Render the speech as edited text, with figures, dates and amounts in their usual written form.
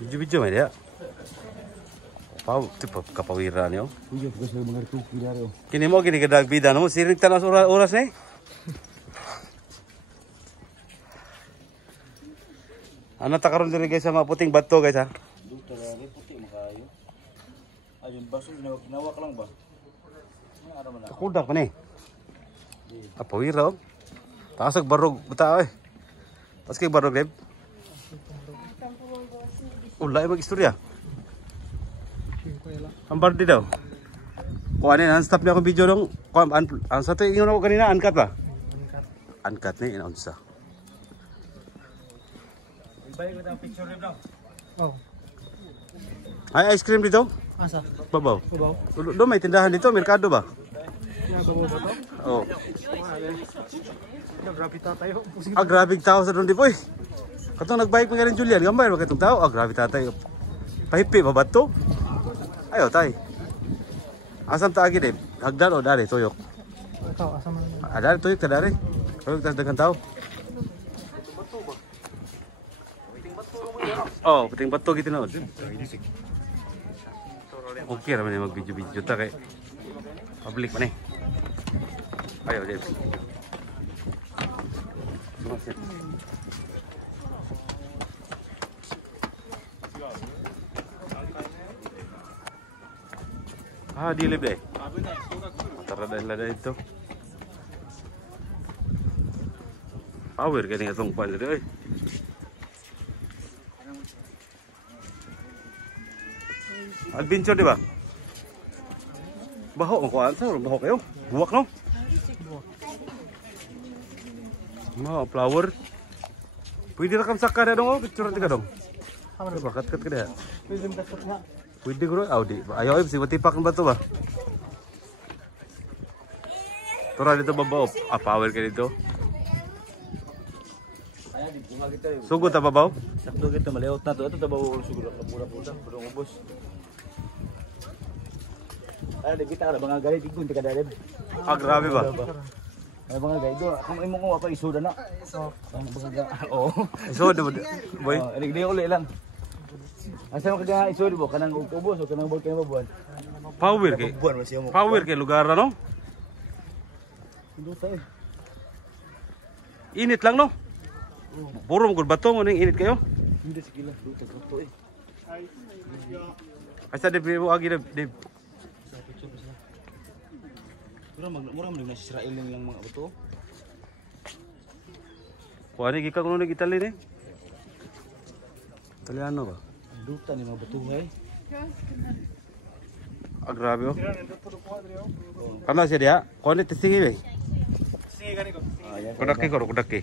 Video-video man dia. Pau tipo kapawiran yo. Iya, gusto mo mga tuki daro. Kini mo kini kadag bida no siring tanas oras ni. Ano ta karon diri guys sa mga puting bato guys ha. Duta ra puti makayo. Ayun baso ginawa ka lang ba? Ano man na? Kudak pa ni. Kapawira oh. Tasag barog buta eh. Paski barog leb. Ulay mag-istorya. Ang bardi daw. Kung ano yan, stop niya akong video dong. Ang sa ito, ingon ako kanina, uncut ba? Uncut na yun, unsa. Ibay ko ng picture rin daw. Oh. Ay, ice cream dito? Asa? Babaw. Babaw. Doon may tindahan dito, merkado ba? Yeah, babaw ba to? Oo. Grabe tayo. Grabe tao sa doon di po eh. Katong nagbike pa rin Julian, gambay ba katong tao? Grabe tatay. Pahipi ba ba to? Ayaw tay. Asam ta agi din? Hagdan o dari tuyok? Ikaw, asa man? Dari tuyok ta dari. Tuyok tas dagang tao. Oh, puting bato gitu na. Okay naman yung mag-video-video ta kay public man eh. Ayaw din. Sumasit. Ah, di libre. Tara dahil na ito. Power ka nga itong pan rin. Adventure di ba? Baho ang kuhaan. Saan baho kayo? Buwak no? Mga flower. Pwede na kam saka na dong. Picture natin ka dong. Kat-kat ka na. Pwede mo kasot nga. Pwede ko rin. Ayaw si matipak ng bato ba? Tura dito babaw. Power ka dito. Ay, di bunga kita. Sugot na babaw? Sakto kita maliot na to. Ito tabaw siguro ka pula-pula, pulong ubos. Ay, di kita ka mga galit ikon tika dalib. Grabe ba? Ay mga galit do, kung imo ko apa isuda na. Ang mga oo. Isoda mo boy. Di uli lang. Asa mo kaga isuda mo kanang ubos o kanang bol kay mabuan. Power kay. Buwan siya mo. Power kay lugar na no? Duta eh. Init lang no? Puro mo bato mo ning init kayo. Hindi sige lang duta to eh. Asa de mo agi de. Mura man na Israel lang mga bato. Kuha ni gika kuno Italy ni. Italiano ba? Duta ni mga bato eh. Grabe oh. Kana siya dia? Kuha ni testing eh. Sige gani ko. Kudaki ko, kudaki.